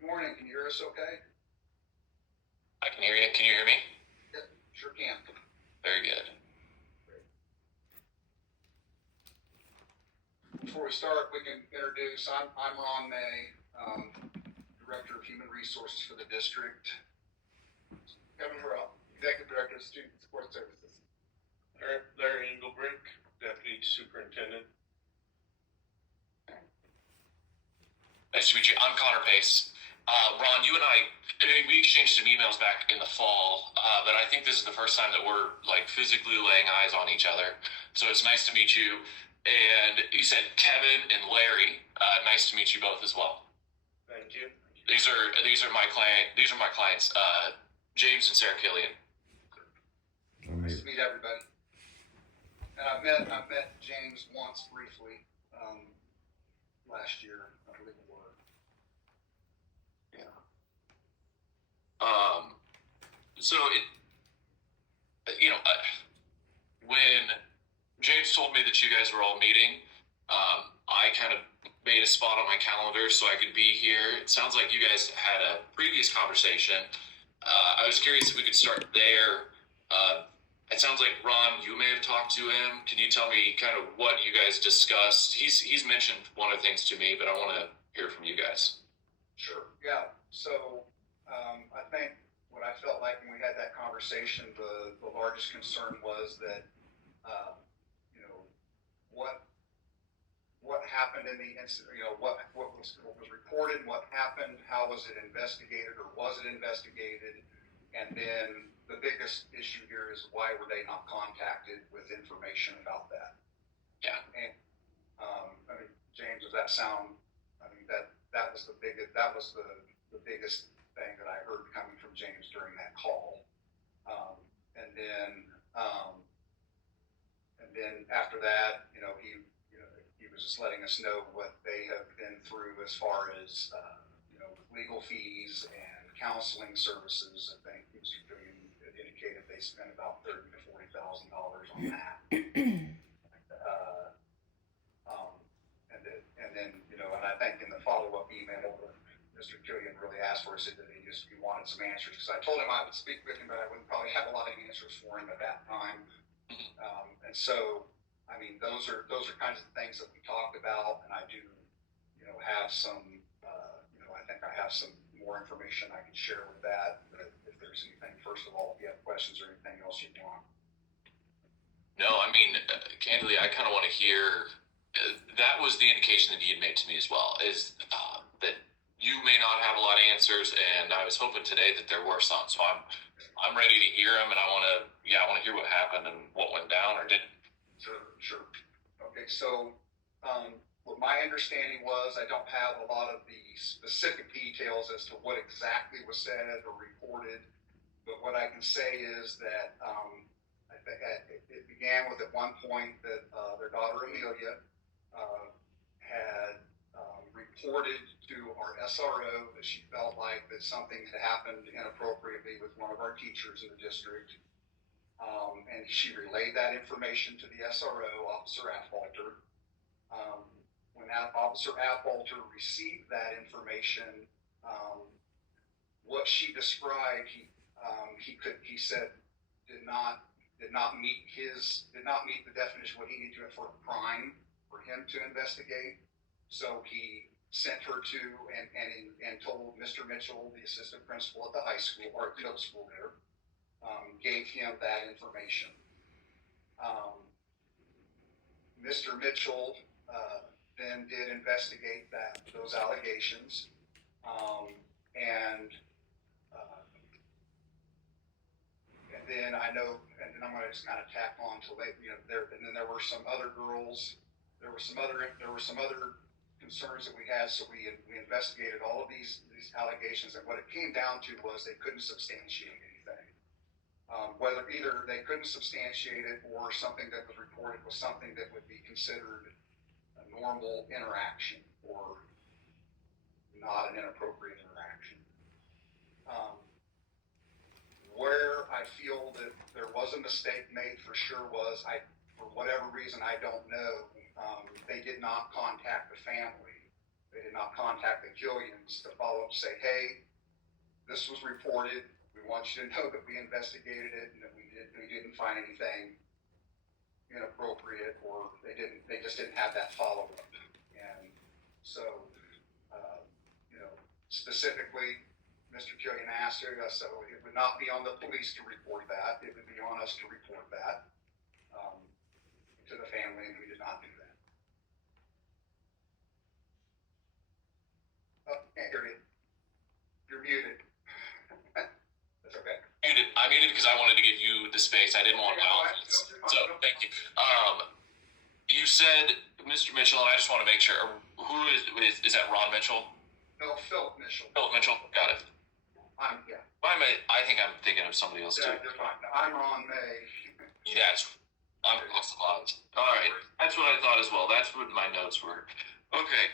Good morning. Can you hear us okay? I can hear you. Can you hear me? Yep, sure can. Very good. Before we start, we can introduce, I'm Ron May, Director of Human Resources for the district. Kevin Burrell, Executive Director of Student Support Services. Larry Engelbrink, Deputy Superintendent. Nice to meet you. I'm Connor Pace. Ron, you and we exchanged some emails back in the fall, but I think this is the first time that we're physically laying eyes on each other. So it's nice to meet you. And you said Kevin and Larry. Nice to meet you both as well. Thank you. These are my clients, James and Sarah Killian. Nice to meet everybody. And I've met James once briefly last year, I believe it was. Yeah. So when James told me that you guys were all meeting, I kind of made a spot on my calendar so I could be here. It sounds like you guys had a previous conversation. I was curious if we could start there. It sounds like, Ron, you may have talked to him. Can you tell me kind of what you guys discussed? He's mentioned one of the things to me, but I want to hear from you guys. Sure. Yeah. So I think what I felt like when we had that conversation, the largest concern was that what happened in the incident, what was reported, what happened, how was it investigated or was it investigated, and then the biggest issue here is why were they not contacted with information about that? Yeah. And James, does that sound? That was the biggest thing that I heard coming from James during that call, and then after that, he was just letting us know what they have been through as far as legal fees and counseling services. I think Mr. Killian indicated they spent about $30,000 to $40,000 on that. And then and I think in the follow-up email, Mr. Killian really asked for us that he wanted some answers, because I told him I would speak with him, but I wouldn't probably have a lot of answers for him at that time. And so, those are kinds of things that we talked about, and I do, have some, I think I have some more information I can share with that. But if there's anything, first of all, if you have questions or anything else you want. No, candidly, I kind of want to hear. That was the indication that he had made to me as well, is that you may not have a lot of answers, and I was hoping today that there were some. So I'm ready to hear them, and I want to hear what happened and what went down or didn't. Sure. Okay, so what my understanding was, I don't have a lot of the specific details as to what exactly was said or reported, but what I can say is that I think it began with at one point that their daughter Amelia had reported to our SRO that she felt like that something had happened inappropriately with one of our teachers in the district. And she relayed that information to the SRO, Officer Affolter. When Officer Affolter received that information, what she described, he said did not meet the definition of what he needed to for a crime for him to investigate. So he sent her to and told Mr. Mitchell, the assistant principal at the high school or middle school there, gave him that information. Mr. Mitchell then did investigate those allegations, and then I'm going to just kind of tack on to late. And then there were some other girls. There were some other concerns that we had, so we investigated all of these allegations, and what it came down to was they couldn't substantiate anything. Whether either they couldn't substantiate it or something that was reported was something that would be considered a normal interaction or not an inappropriate interaction. Where I feel that there was a mistake made for sure was, for whatever reason I don't know, they did not contact the family They did not contact the Killians to follow up, say, hey, this was reported. We want you to know that we investigated it and that we didn't find anything inappropriate, or they just didn't have that follow up. And so, specifically, Mr. Killian asked us, so it would not be on the police to report that. It would be on us to report that to the family, and we did not do that. Oh, can't hear you. You're muted. That's okay. I muted because I wanted to give you the space. I didn't want violence. So thank you. You said Mr. Mitchell, and I just want to make sure. Who is that? Ron Mitchell? No, Philip Mitchell. Philip Mitchell. Got it. Yeah. I think I'm thinking of somebody else too. Yeah, you're fine. I'm Ron May. Yes. I'm lost. All right. That's what I thought as well. That's what my notes were. Okay.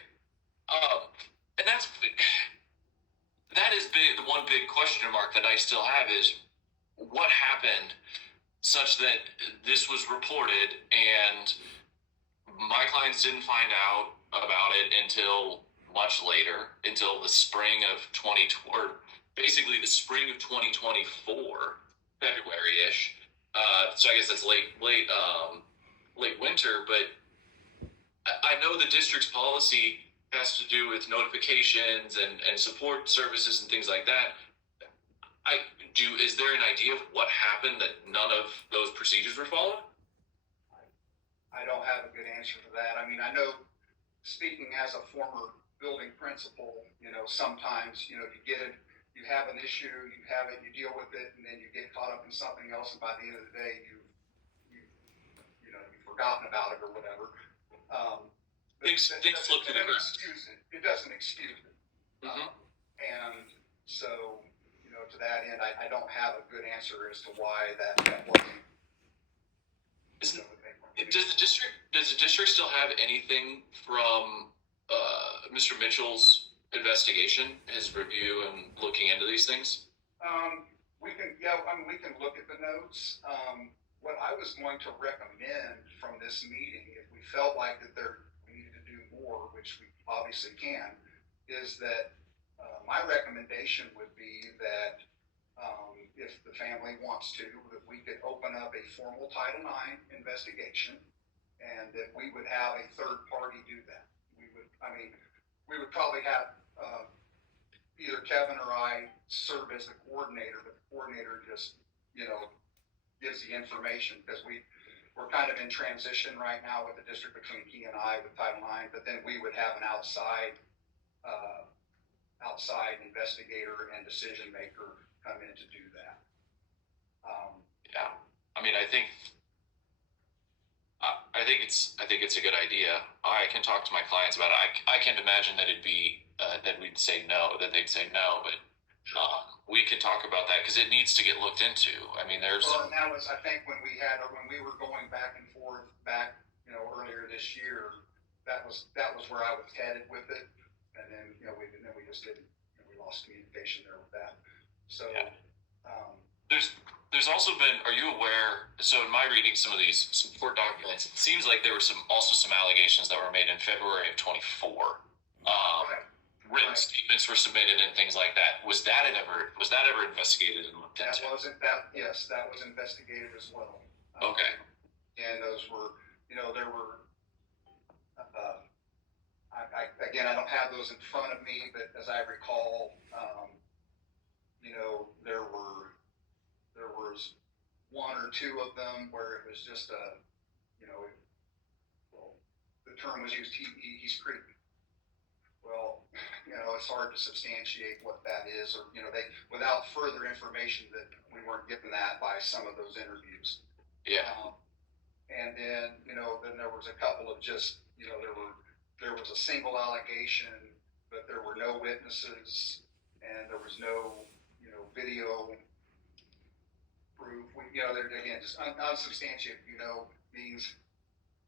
And that is the one big question mark that I still have is what happened such that this was reported and my clients didn't find out about it until much later, until the spring of 2020, or basically the spring of 2024, February-ish. So I guess that's late winter, but I know the district's policy has to do with notifications and support services and things like that. Is there an idea of what happened that none of those procedures were followed? I don't have a good answer for that. I mean, I know, speaking as a former building principal, sometimes, you get it, you have an issue, you deal with it, and then you get caught up in something else, and by the end of the day, you've forgotten about it or whatever. Things slip through the cracks. It doesn't excuse it. Mm-hmm. And so, to that end, I don't have a good answer as to why that wasn't. Does the district still have anything from Mr. Mitchell's investigation, his review, and looking into these things? We can look at the notes. What I was going to recommend from this meeting, if we felt like that we needed to do more, which we obviously can, is that my recommendation would be that if the family wants to, that we could open up a formal Title IX investigation, and that we would have a third party do that. We would probably have either Kevin or I serve as the coordinator, but the coordinator just, gives the information, because we're kind of in transition right now with the district between he and I with Title IX, but then we would have an outside investigator and decision maker come in to do that. Yeah, I think it's a good idea. I can talk to my clients about it. I can't imagine that it'd be that they'd say no, but we can talk about that because it needs to get looked into. I mean, there's. Well, and that was, I think, when we were going back and forth earlier this year. That was where I was headed with it, and then we just didn't. We lost communication there with that. So. Yeah. There's also been. Are you aware? So in my reading some of these support documents, it seems like there were some allegations that were made in February of 24. Written statements were submitted and things like that. Was that ever investigated and looked into? Yes, that was investigated as well. Okay. And those were, there were. I don't have those in front of me, but as I recall, there was one or two of them where it was just the term was used, he's creepy. Well, it's hard to substantiate what that is, or, without further information that we weren't given that by some of those interviews. Yeah. And then, then there was a couple of just, there was a single allegation, but there were no witnesses, and there was no, video proof. Again, just unsubstantiated, means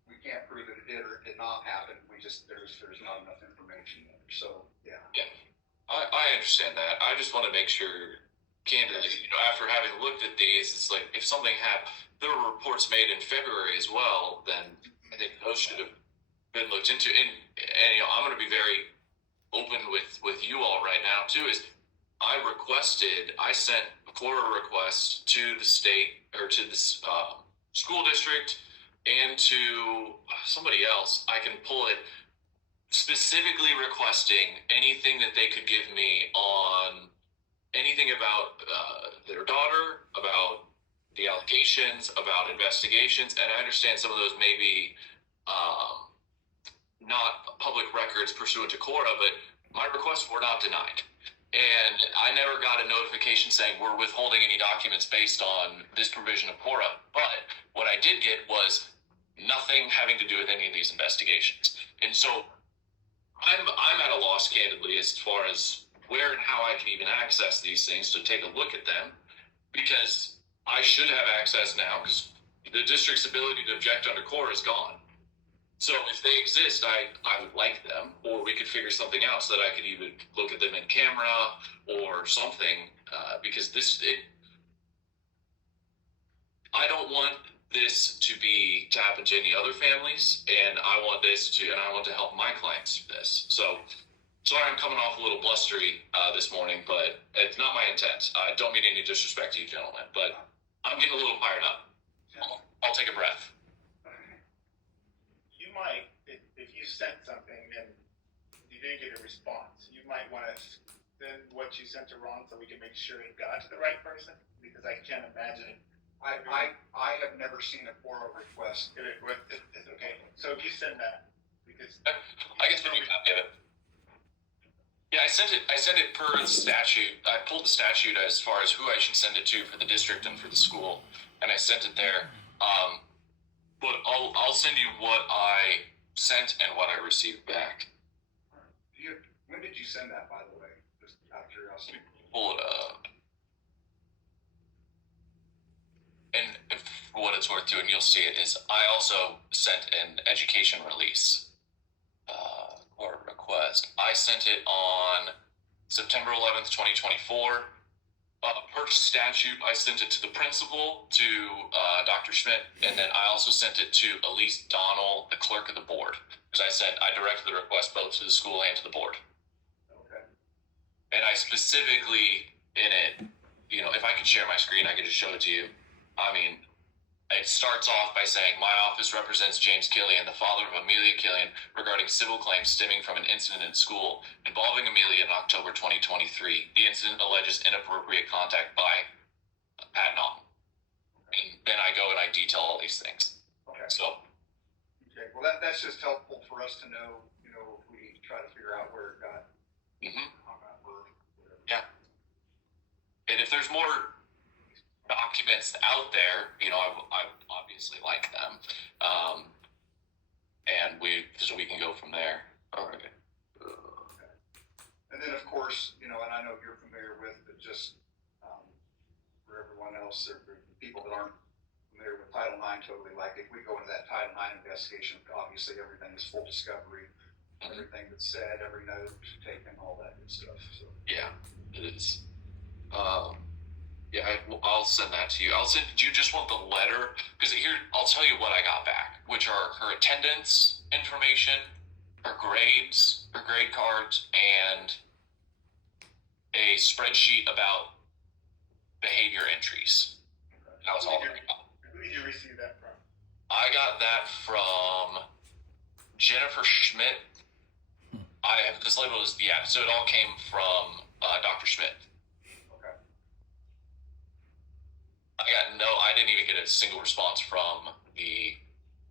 we can't prove that it did or it did not happen. There's not enough information there. So, yeah. Yeah. I understand that. I just want to make sure, candidly, after having looked at these, it's like if something happened, there were reports made in February as well, then I think those should have been looked into. And I'm going to be very open with you all right now too is I sent a Quora request to the state or to the school district and to somebody else. I can pull it, specifically requesting anything that they could give me on anything about their daughter, about the allegations, about investigations. And I understand some of those may be not public records pursuant to Quora, but my requests were not denied. And I never got a notification saying we're withholding any documents based on this provision of Quora. But what I did get was nothing having to do with any of these investigations. And so I'm at a loss, candidly, as far as where and how I can even access these things to take a look at them, because I should have access now because the district's ability to object under Quora is gone. So if they exist, I would like them, or we could figure something out so that I could even look at them in camera or something, because I don't want this to happen to any other families, and I want to help my clients through this. So sorry I'm coming off a little blustery this morning, but it's not my intent. I don't mean any disrespect to you gentlemen, but I'm getting a little fired up. I'll take a breath. You might, if you sent something and you didn't get a response, you might want to send what you sent to Ron so we can make sure it got to the right person, because I can't imagine. I have never seen a Quora request. It's okay. So if you send that, because I guess maybe copy of it. Yeah, I sent it per the statute. I pulled the statute as far as who I should send it to for the district and for the school, and I sent it there. But I'll send you what I sent and what I received back. When did you send that, by the way? Just out of curiosity. Pull it up. And for what it's worth too, and you'll see it, is I also sent an education release or request. I sent it on September 11th, 2024. Per statute, I sent it to the principal, to Dr. Schmidt, and then I also sent it to Elise Donnell, the clerk of the board, because I directed the request both to the school and to the board. Okay. And I specifically, in it, if I could share my screen, I could just show it to you. I mean, it starts off by saying, my office represents James Killian, the father of Amelia Killian, regarding civil claims stemming from an incident in school involving Amelia in October 2023. The incident alleges inappropriate contact by Pat Naughton. And then I go and I detail all these things. Okay. So. Okay. Well, that's just helpful for us to know, if we try to figure out where it got hung up or whatever. Yeah. And if there's more documents out there, I obviously like them, and so we can go from there. All right. Okay. And then, of course, and I know you're familiar with, but just for everyone else, or for people that aren't familiar with Title IX totally, like if we go into that Title IX investigation, obviously everything is full discovery, everything that's said, every note taken, all that good stuff. So yeah, it is. Yeah, I'll send that to you. Do you just want the letter? Because here, I'll tell you what I got back, which are her attendance information, her grades, her grade cards, and a spreadsheet about behavior entries. That was all that I got. Who did you receive that from? I got that from Jennifer Schmidt. I have this label as, so it all came from Dr. Schmidt. I didn't even get a single response from the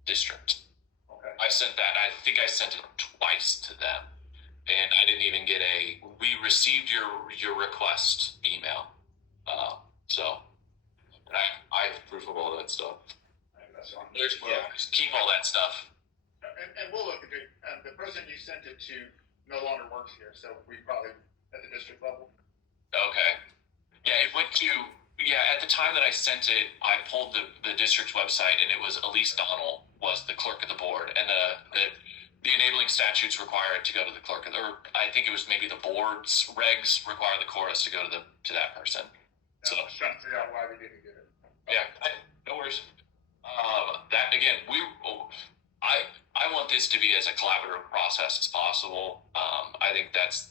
district. Okay. I sent that. I think I sent it twice to them, and I didn't even get we received your request email. And I have proof of all that stuff. That's fine. Just keep all that stuff. And we'll look at it. The person you sent it to no longer works here, so we probably at the district level. Okay. Yeah, it went to. Yeah, at the time that I sent it, I pulled the district's website, and it was Elise Donnell was the clerk of the board, and the enabling statutes require it to go to the clerk of or I think it was maybe the board's regs require the chorus to go to that person. So I was trying to figure out why we didn't get it. yeah, no worries. That again, I want this to be as a collaborative process as possible. I think that's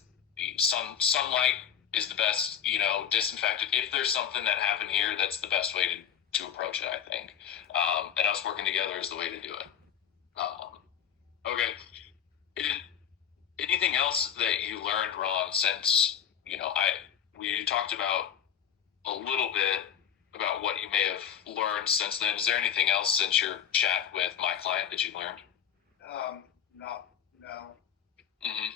sunlight is the best, disinfectant. If there's something that happened here, that's the best way to approach it, I think. And us working together is the way to do it. Okay. Anything else that you learned, Ron, since, we talked about a little bit about what you may have learned since then. Is there anything else since your chat with my client that you learned? No. Mm-hmm.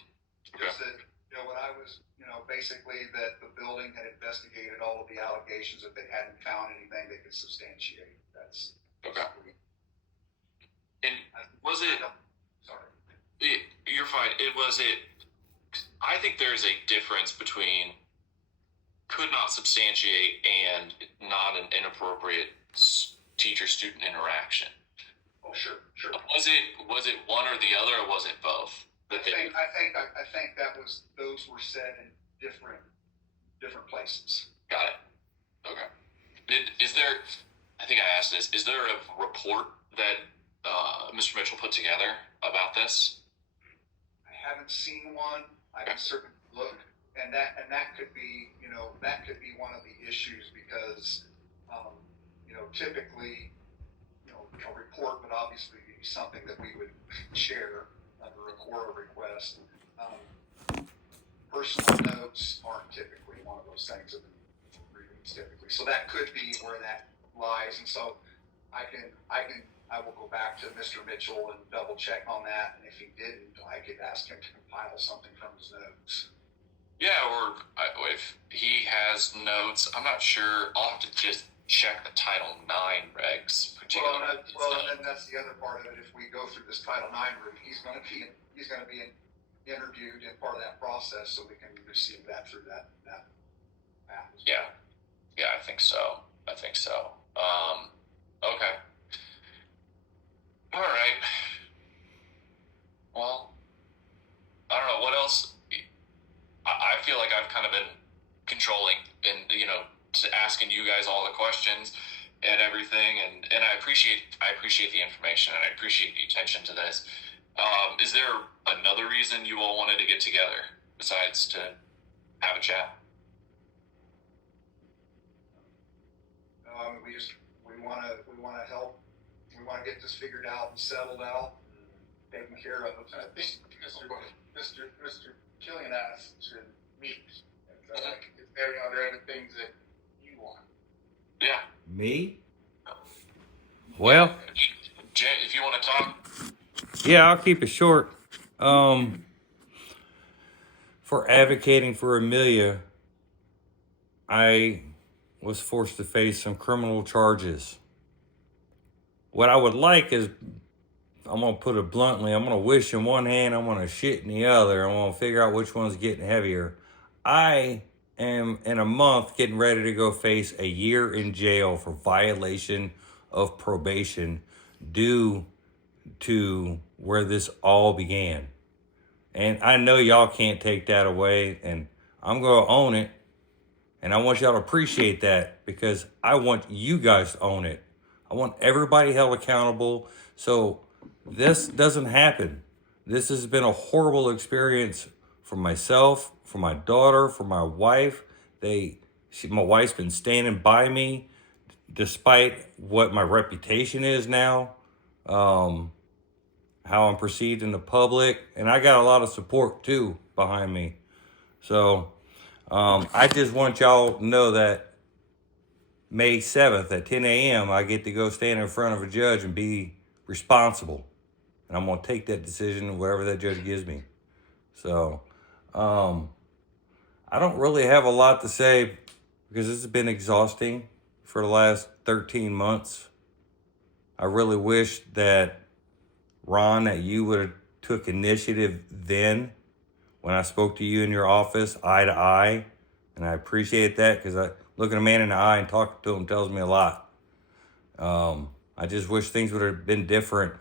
Just that, what I was, basically that the building had investigated all of the allegations, that they hadn't found anything they could substantiate. That's okay. And was it? Sorry. You're fine. I think there's a difference between could not substantiate and not an inappropriate teacher-student interaction. Oh, sure. Was it one or the other, or was it both? I think those were said in different places. Got it. Okay. Is there? I think I asked this. Is there a report that Mr. Mitchell put together about this? I haven't seen one. I can certainly look, and that could be one of the issues because typically a report would obviously be something that we would share under a quarter request. Personal notes aren't typically one of those things that we read typically, so that could be where that lies. And so I will go back to Mr. Mitchell and double check on that, and if he didn't, I could ask him to compile something from his notes. Yeah, or if he has notes, I'm not sure. I'll have to just check the Title IX regs. Well, and then that's the other part of it. If we go through this Title IX route, he's going to be interviewed in part of that process, so we can receive that through that path. Yeah, I think so. Okay. All right. Well, I don't know what else. I feel like I've kind of been controlling and asking you guys all the questions and everything, and I appreciate the information and I appreciate the attention to this. Is there another reason you all wanted to get together besides to have a chat? We want to help. We want to get this figured out and settled out, and taken care of. I think Mr. Killian asked to meet. And so, if there are other things that you want. Yeah. Me? Well, Jay, if you want to talk. yeah, I'll keep it short. For advocating for Amelia, I was forced to face some criminal charges. What I would like is, I'm going to put it bluntly, I'm going to wish in one hand, I'm going to shit in the other. I'm going to figure out which one's getting heavier. I am in a month getting ready to go face a year in jail for violation of probation due to where this all began. And I know y'all can't take that away, and I'm going to own it. And I want y'all to appreciate that because I want you guys to own it. I want everybody held accountable so this doesn't happen. This has been a horrible experience for myself, for my daughter, for my wife. My wife's been standing by me despite what my reputation is now, how I'm perceived in the public, and I got a lot of support too behind me. So I just want y'all to know that May 7th at 10 a.m. I get to go stand in front of a judge and be responsible. And I'm going to take that decision, whatever that judge gives me. So I don't really have a lot to say because this has been exhausting for the last 13 months. I really wish that, Ron, that you would have took initiative then when I spoke to you in your office, eye to eye. And I appreciate that because looking a man in the eye and talking to him tells me a lot. I just wish things would have been different.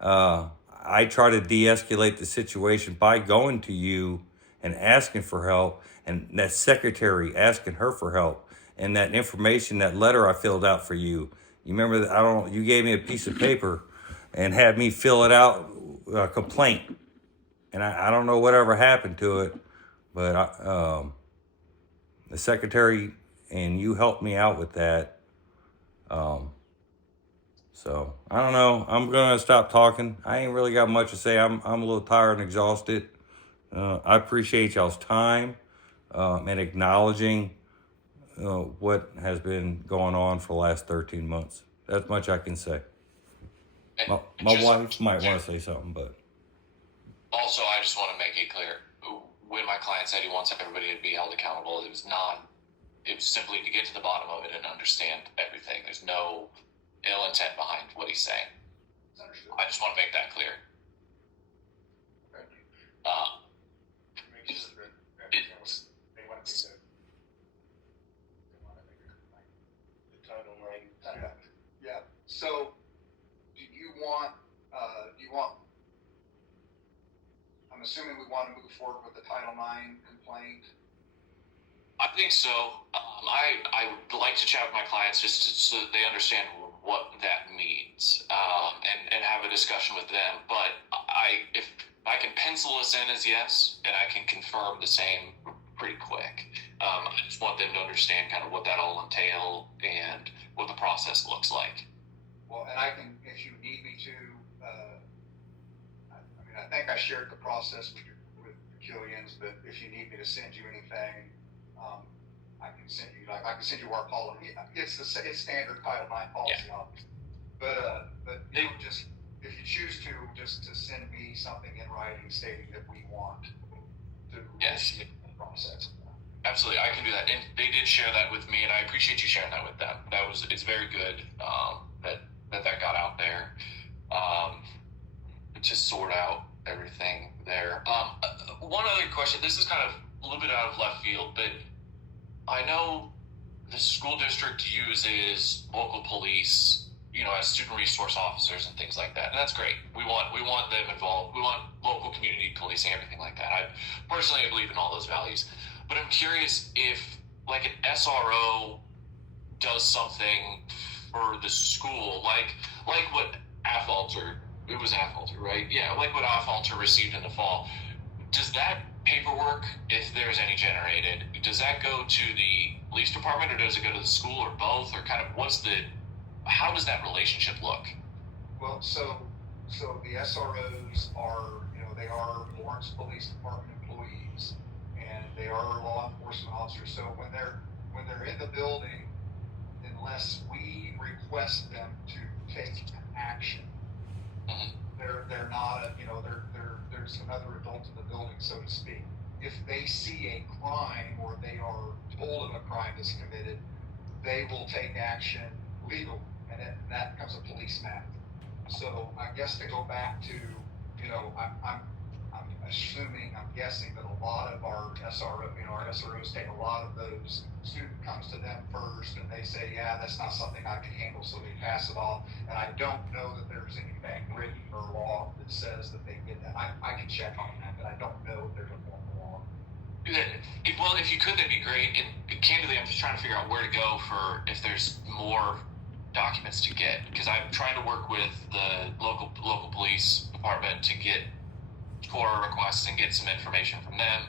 I try to de-escalate the situation by going to you and asking for help, and that secretary asking her for help, and that information, that letter I filled out for you. You remember that? You gave me a piece of paper and had me fill it out, a complaint. And I don't know whatever happened to it, but the secretary and you helped me out with that. So I don't know. I'm gonna stop talking. I ain't really got much to say. I'm a little tired and exhausted. I appreciate y'all's time and acknowledging what has been going on for the last 13 months. That's much I can say. And My just- wife might want to say something, but Also, I just want to make it clear, when my client said he wants everybody to be held accountable, it was simply to get to the bottom of it and understand everything. There's no ill intent behind what he's saying. Understood. I just want to make that clear. Thank you. Make sure that everything was, they want to be said. They want to make a complaint. The Title IX. Yeah. So, do you want? I'm assuming we want to move forward with the Title IX complaint. I think so. I would like to chat with my clients so that they understand what that means, and have a discussion with them. But if I can pencil this in as yes, and I can confirm the same pretty quick. I just want them to understand kind of what that all entail and what the process looks like. Well, and I can, if you need me to. I think I shared the process with the Killians, but if you need me to send you anything, I can send you. I can send you our policy. It's standard Title IX policy, obviously. But you know, just if you choose to, just to send me something in writing stating that we want to initiate the process. Absolutely, I can do that, and they did share that with me, and I appreciate you sharing that with them. It's very good that got out there to sort out everything there. One other question. This is kind of a little bit out of left field, but I know the school district uses local police, as student resource officers and things like that, and that's great. We want them involved. We want local community policing, everything like that. I believe in all those values, but I'm curious if like an SRO does something for the school, like what it was Afalter, right? Yeah, like what Afalter received in the fall. Does that paperwork, if there's any generated, does that go to the police department or does it go to the school or both, or kind of how does that relationship look? Well, so the SROs are, they are Lawrence Police Department employees, and they are law enforcement officers. So when they're in the building, unless we request them to take action, they're not there's another adult in the building, so to speak. If they see a crime or they are told of a crime is committed, they will take action legal, and that becomes a police matter. So I guess to go back to, I'm guessing that a lot of our SROs take a lot of those. Student comes to them first and they say, yeah, that's not something I can handle, so they pass it off. And I don't know that there's anything written or law that says that they get that. I can check on that, but I don't know if there's a formal law. Well, if you could, that'd be great. And candidly, I'm just trying to figure out where to go for if there's more documents to get, because I'm trying to work with the local police department to get FORA requests and get some information from them.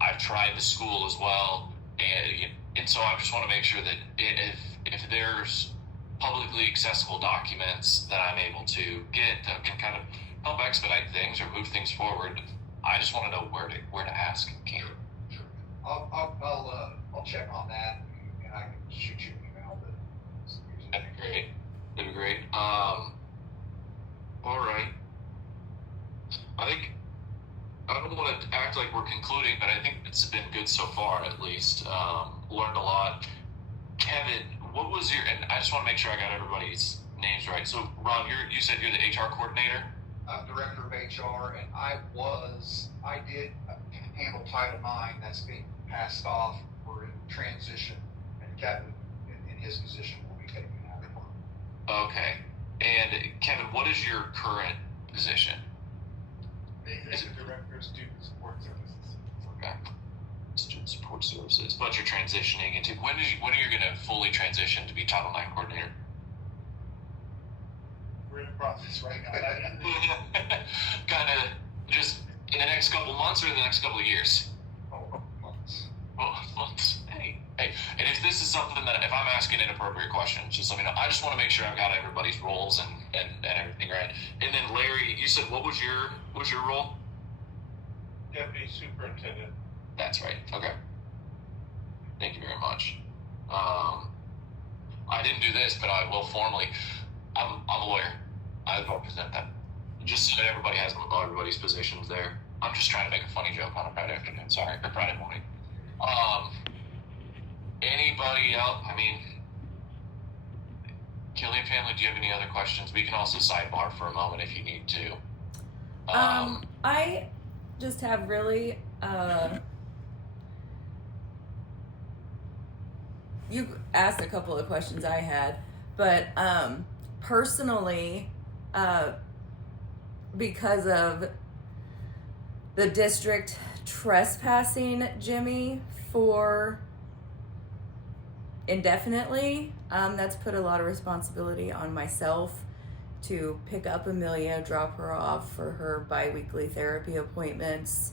I've tried the school as well, and so I just want to make sure that if there's publicly accessible documents that I'm able to get that can kind of help expedite things or move things forward, I just want to know where to ask. Sure. I'll check on that, and I can shoot you an email. That'd be great. All right. I don't want to act like we're concluding, but I think it's been good so far, at least. Learned a lot. Kevin, what was and I just want to make sure I got everybody's names right. So, Ron, you said you're the HR coordinator? Director of HR, and I did handle Title IX. That's being passed off. We're in transition, and Kevin, in his position, will be taking that over. Okay. And Kevin, what is your current position? Executive Director of Student Support Services. Okay. Student Support Services. But you're transitioning into when are you going to fully transition to be Title IX coordinator? We're in the process. office right now. Kind of just in the next couple months or in the next couple of years? Oh, months. Oh, months. Hey. And if this is something that, if I'm asking inappropriate questions, just let me know. I just want to make sure I've got everybody's roles and everything right. And then Larry, you said what was your role? Deputy Superintendent. That's right. Okay. Thank you very much. I didn't do this, but I will formally. I'm a lawyer. I represent that. Just so that everybody has everybody's positions there. I'm just trying to make a funny joke on a Friday afternoon. Sorry, or Friday morning. Anybody else? I mean, Killian family, do you have any other questions? We can also sidebar for a moment if you need to. I just have really, you asked a couple of questions I had, but personally, because of the district trespassing Jimmy for indefinitely, that's put a lot of responsibility on myself to pick up Amelia, drop her off for her bi-weekly therapy appointments.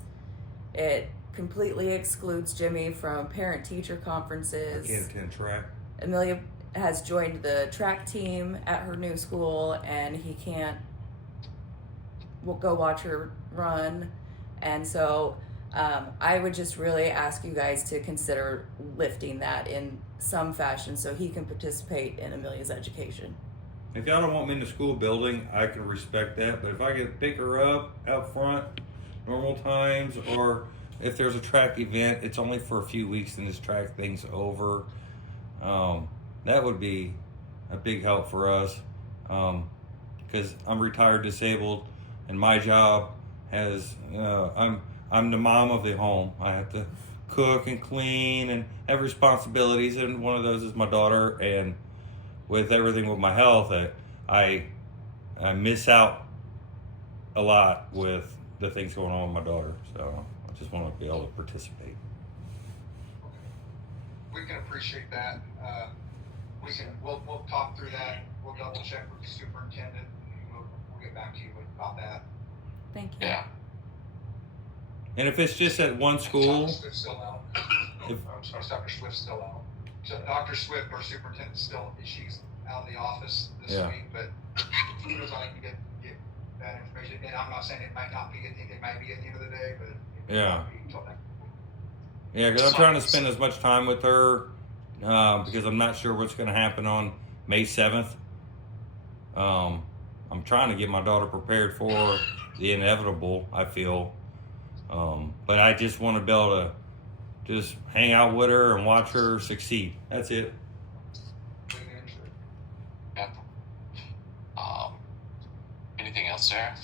It completely excludes Jimmy from parent-teacher conferences. Can't attend track. Amelia has joined the track team at her new school, and he can't go watch her run. And so I would just really ask you guys to consider lifting that in some fashion so he can participate in Amelia's education. If y'all don't want me in the school building, I can respect that. But if I can pick her up out front, normal times, or if there's a track event, it's only for a few weeks and this track thing's over. That would be a big help for us. Because I'm retired disabled, and my job has I'm the mom of the home. I have to cook and clean and have responsibilities, and one of those is my daughter. And with everything with my health, I miss out a lot with the things going on with my daughter. So I just want to be able to participate. We can appreciate that. We'll talk through that. We'll double check with the superintendent. We'll get back to you about that. Thank you. Yeah. And if it's just at one school, Dr. Swift's still out. If- Dr. Swift's still out. So Dr. Swift, our superintendent, she's out of the office this Yeah. week, but as soon as I can get that information, and I'm not saying it might not be at the, it might be at the end of the day, but it may Yeah. not be until next week. yeah, because I'm trying to spend as much time with her because I'm not sure what's going to happen on May 7th. I'm trying to get my daughter prepared for the inevitable, I feel. But I just want to be able to just hang out with her and watch her succeed. That's it. Yeah. Anything else, Sarah?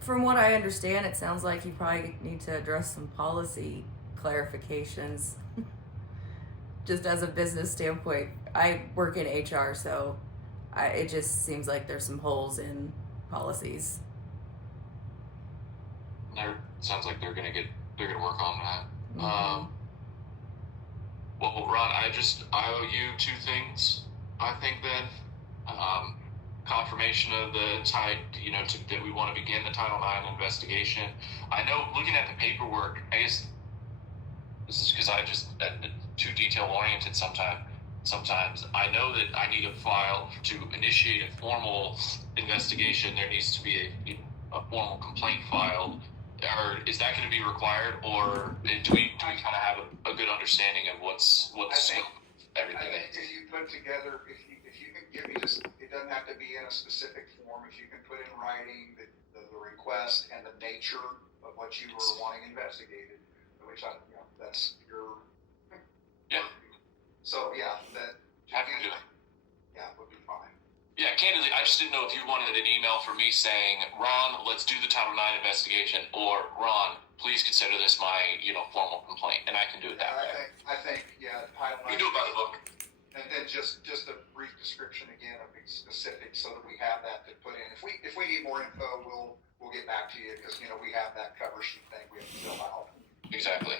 From what I understand, it sounds like you probably need to address some policy clarifications. Just as a business standpoint, I work in HR, so it just seems like there's some holes in policies. Sounds like they're gonna work on that. Mhm. Well, Ron, I owe you two things. I think then, confirmation of the that we want to begin the Title IX investigation. I know, looking at the paperwork, I guess this is because I just too detail oriented sometimes. I know that I need a file to initiate a formal investigation. There needs to be a formal complaint filed. Or is that going to be required, or do we kind of have a good understanding of what's everything? I think if you put together, if you can give me just, it doesn't have to be in a specific form. If you can put in writing the request and the nature of what you were wanting investigated, which that's your. Yeah. So yeah, that. I can do it. Yeah, would be fine. Yeah, candidly, I just didn't know if you wanted an email from me saying, Ron, let's do the Title IX investigation, or Ron, please consider this my, formal complaint, and I can do it that way. I think, yeah, Title We can do it by the book. And then just a brief description again of the specifics so that we have that to put in. If we need more info, we'll get back to you because we have that cover sheet thing we have to fill out. Exactly.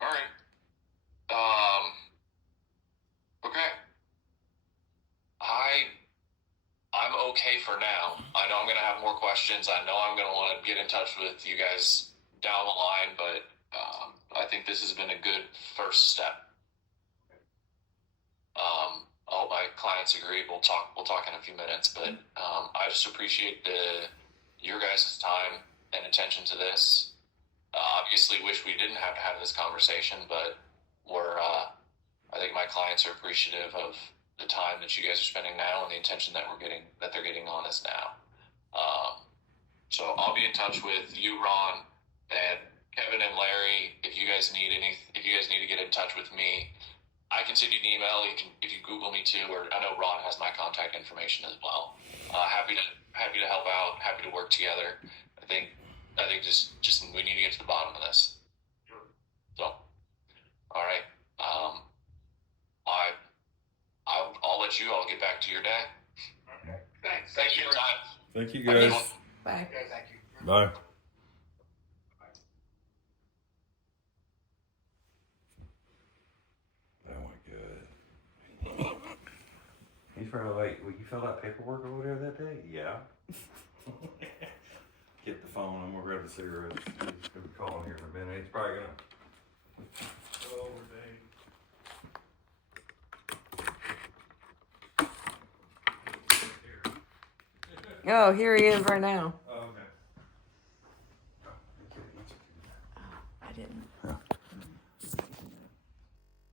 All right. for now. I know I'm going to have more questions. I know I'm going to want to get in touch with you guys down the line, but I think this has been a good first step. I hope my clients agree. We'll talk in a few minutes, but I just appreciate your guys' time and attention to this. Obviously wish we didn't have to have this conversation, but I think my clients are appreciative of the time that you guys are spending now and the attention that they're getting on us now. So I'll be in touch with you, Ron, and Kevin and Larry. If you guys need to get in touch with me, I can send you an email. If you Google me too, or I know Ron has my contact information as well. Happy to help out. Happy to work together. I think just we need to get to the bottom of this. So, all right. I'll let you all get back to your day. Okay. Thanks. Thank you for your time. Thank you, Have a good guys. one. Bye. Okay, thank you. Bye. Oh my god. He's probably like, "Well, you filled out paperwork over there that day?" Yeah. Get the phone and we'll grab the cigarettes. He's gonna be calling here in a minute. He's probably gonna. Oh, here he is right now.